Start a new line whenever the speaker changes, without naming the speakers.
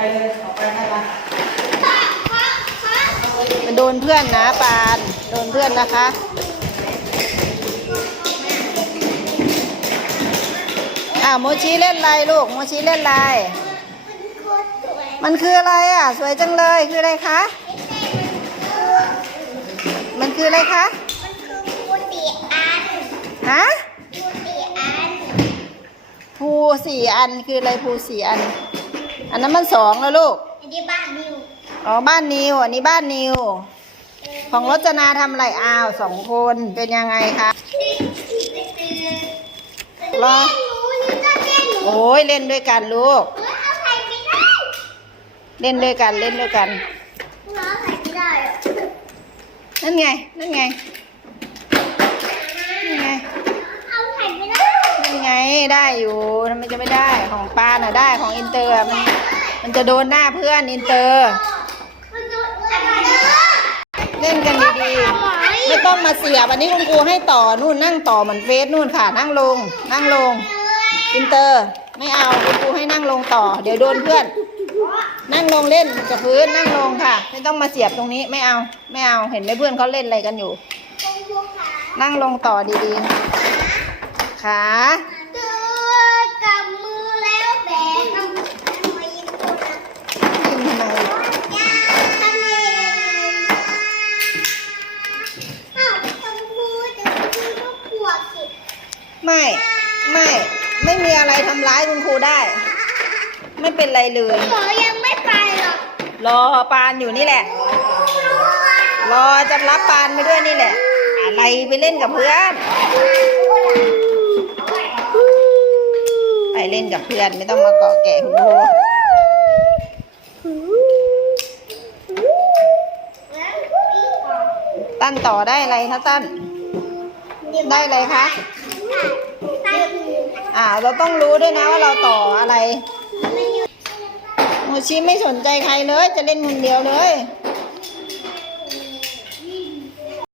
ไปเลยออกไปได้ปะ
มันโดนเพื่อนนะปาน โดนเพื่อนนะคะอ่าโมชิเล่นอะไรลูกโมชิเล่นอะไรมันคืออะไรอะ สวยจังเลยคืออะไรคะ มันคืออะไรคะฮะภูสี่อันคืออะไรภูสี่อัน อันนั้นมันสองแล้วลูกอ๋อบ้านนิว อันนี้บ้านนิว ของรจนาทำอะไรอ้าวสองคนเป็นยังไงคะรอโอ้ยเล่นด้วยกันลูก เล่นด้วยกันเล่นด้วยกันนั่นไงนั่นไง นั่นไง นั่ได้อยู่ทำไมจะไม่ได้ของปาน่ะได้ของอินเตอร์มันมันจะโดนหน้าเพื่อนอินเตอร์ เล่นกันดีๆไม่ต้องมาเสียบอันนี้คุณครูให้ต่อนู่นนั่งต่อเหมือนเฟซนู่นค่ะ นั่งลง นั่งลง อินเตอร์ ไม่เอาคุณครูให้นั่งลงต่อ เดี๋ยวโดนเพื่อน นั่งลงเล่นกับพื้นนั่งลงค่ะ ไม่ต้องมาเสียบตรงนี้ไม่เอาไม่เอาเห็นไหมเพื่อนเขาเล่นอะไรกันอยู่ นั่งลงต่อดีๆขา
ไม่
ไม่
ไม่มีอะ
ไรทำร้ายคุณครูได้ ไม่เป็นไรเลย
หมอยังไม่ไปหรอก
รอปานอยู่นี่แหละ รอจะรับปานไปด้วยนี่แหละ อะไรไปเล่นกับเพื่อน ไปเล่นกับเพื่อนไม่ต้องมาเกาะแกะคุณครูตั้นต่อได้อะไรคะตั้น ได้อะไรคะ อ่าเราต้องรู้ด้วยนะว่าเราต่ออะไรโมชิไม่สนใจใครเลย จะเล่นคนเดียวเลย